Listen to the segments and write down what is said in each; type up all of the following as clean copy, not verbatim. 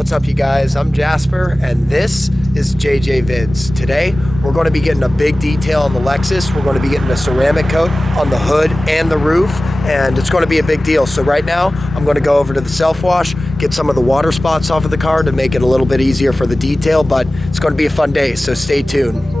What's up, you guys? I'm Jasper, and this is JJ Vids. Today, we're going to be getting a big detail on the Lexus. We're going to be getting a ceramic coat on the hood and the roof, and it's going to be a big deal. So right now, I'm going to go over to the self-wash, get some of the water spots off of the car to make it a little bit easier for the detail, but it's going to be a fun day, so stay tuned.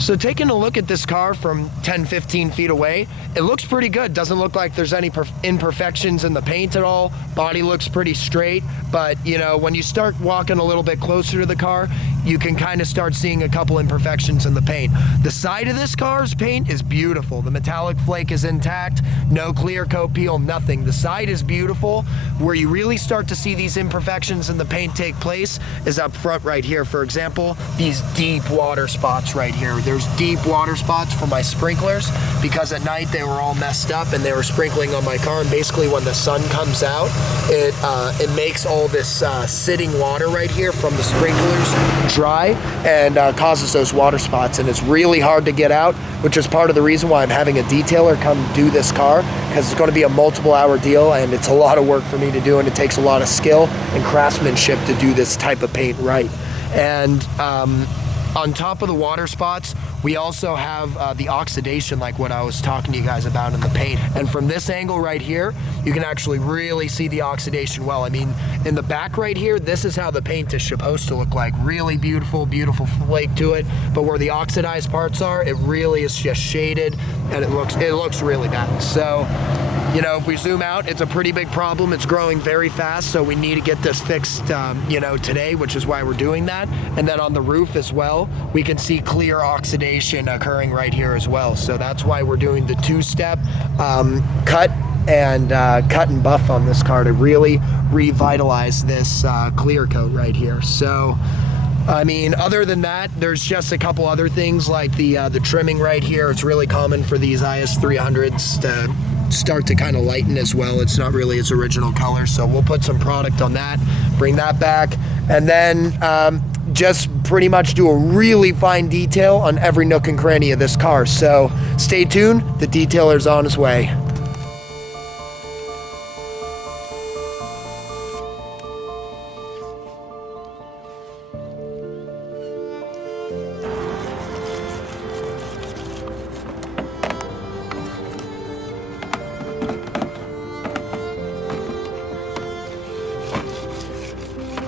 So taking a look at this car from 10-15 feet away, it looks pretty good. Doesn't look like there's any imperfections in the paint at all. Body looks pretty straight, but you know, when you start walking a little bit closer to the car, you can kind of start seeing a couple imperfections in the paint. The side of this car's paint is beautiful. The metallic flake is intact, no clear coat peel, nothing. The side is beautiful. Where you really start to see these imperfections in the paint take place is up front right here. For example, these deep water spots right here. There's deep water spots for my sprinklers because at night they were all messed up and they were sprinkling on my car, and basically when the sun comes out, it makes all this sitting water right here from the sprinklers dry and causes those water spots, and it's really hard to get out, which is part of the reason why I'm having a detailer come do this car, because it's going to be a multiple hour deal and it's a lot of work for me to do, and it takes a lot of skill and craftsmanship to do this type of paint right. And on top of the water spots, we also have the oxidation, like what I was talking to you guys about in the paint. And from this angle right here, you can actually really see the oxidation well. I mean, in the back right here, this is how the paint is supposed to look like. Really beautiful, beautiful flake to it. But where the oxidized parts are, it really is just shaded, and it looks really bad. So, you know, if we zoom out, it's a pretty big problem. It's growing very fast, so we need to get this fixed, you know, today, which is why we're doing that. And then on the roof as well, we can see clear oxidation occurring right here as well. So that's why we're doing the two-step cut and buff on this car to really revitalize this clear coat right here. So, I mean, other than that, there's just a couple other things like the trimming right here. It's really common for these IS300s to start to kind of lighten as well. It's not really its original color, so we'll put some product on that, bring that back, and then just pretty much do a really fine detail on every nook and cranny of this car. So stay tuned, the detailer's on his way.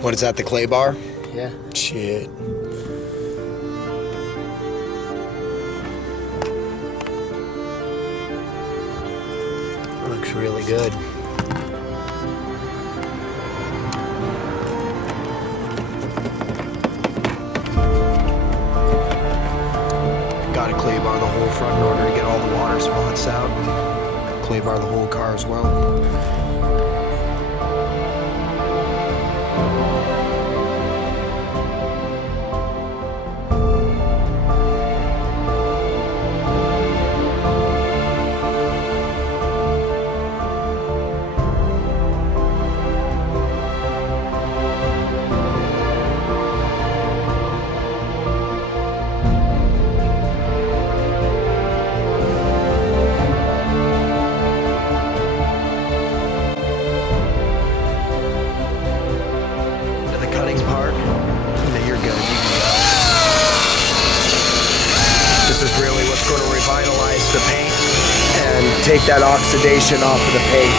What is that, the clay bar? Yeah. Shit. Looks really good. Got to clay bar the whole front in order to get all the water spots out. Clay bar the whole car as well. Part, and then you're good. You can go. This is really what's going to revitalize the paint and take that oxidation off of the paint.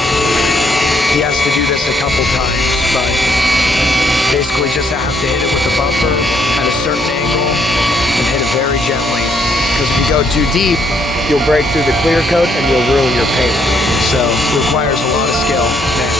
He has to do this a couple times, but basically just have to hit it with the bumper at a certain angle and hit it very gently. Because if you go too deep, you'll break through the clear coat and you'll ruin your paint. So it requires a lot of skill. Man.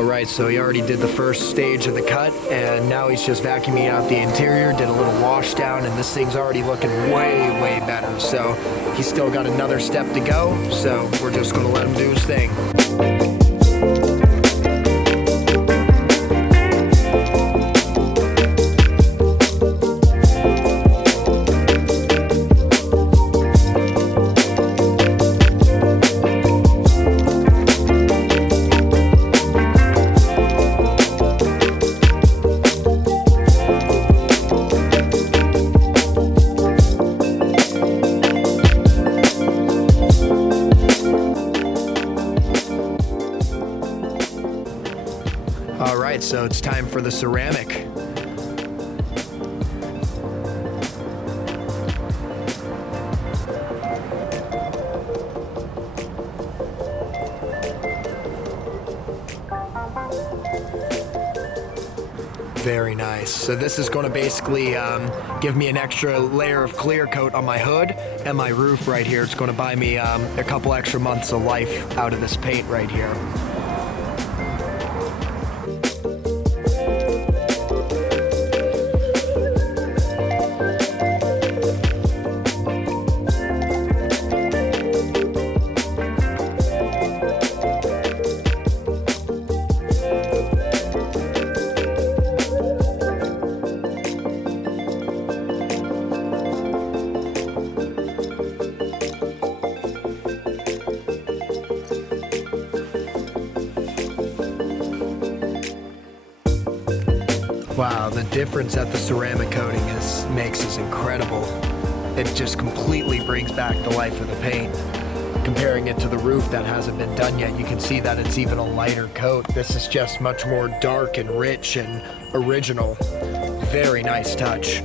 All right, so he already did the first stage of the cut, and now he's just vacuuming out the interior, did a little wash down, and this thing's already looking way, way better. So he's still got another step to go, so we're just gonna let him do his thing. All right, so it's time for the ceramic. Very nice. So this is going to basically give me an extra layer of clear coat on my hood and my roof right here. It's going to buy me a couple extra months of life out of this paint right here. Wow, the difference that the ceramic coating makes is incredible. It just completely brings back the life of the paint. Comparing it to the roof that hasn't been done yet, you can see that it's even a lighter coat. This is just much more dark and rich and original. Very nice touch.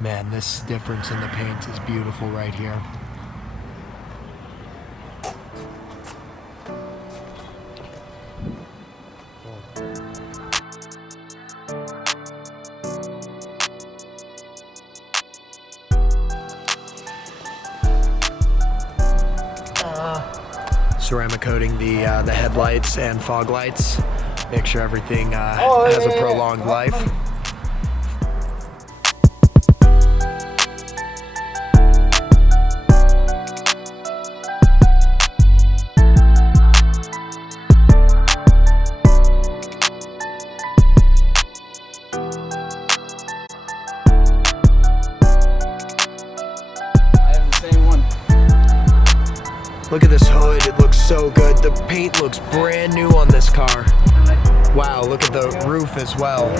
Man, this difference in the paint is beautiful right here. Ceramic coating the headlights and fog lights. Make sure everything has a prolonged life. Look at this hood, it looks so good. The paint looks brand new on this car. Wow, look at the roof as well.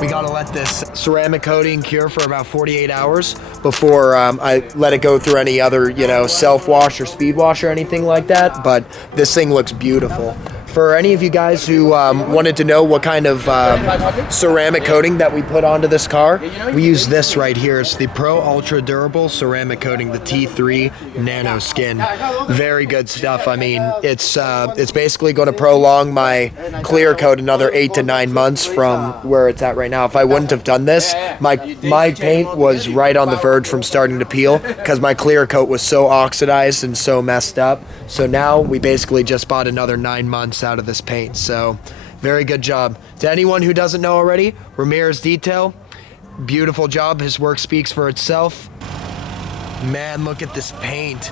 We gotta let this ceramic coating cure for about 48 hours before I let it go through any other, self-wash or speed wash or anything like that, but this thing looks beautiful. For any of you guys who wanted to know what kind of ceramic coating that we put onto this car, we use this right here. It's the Pro Ultra Durable Ceramic Coating, the T3 Nano Skin. Very good stuff. I mean, it's basically going to prolong my clear coat another 8 to 9 months from where it's at right now. If I wouldn't have done this, my paint was right on the verge from starting to peel because my clear coat was so oxidized and so messed up. So now we basically just bought another 9 months out of this paint. So very good job. To anyone who doesn't know already, Ramirez Detail, beautiful job. His work speaks for itself. Man, look at this paint.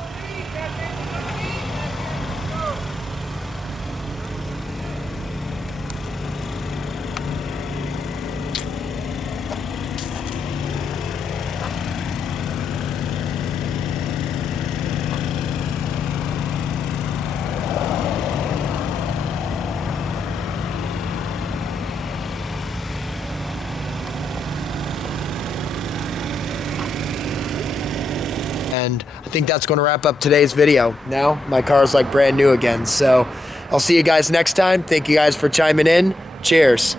And I think that's going to wrap up today's video. Now my car is like brand new again. So I'll see you guys next time. Thank you guys for chiming in. Cheers.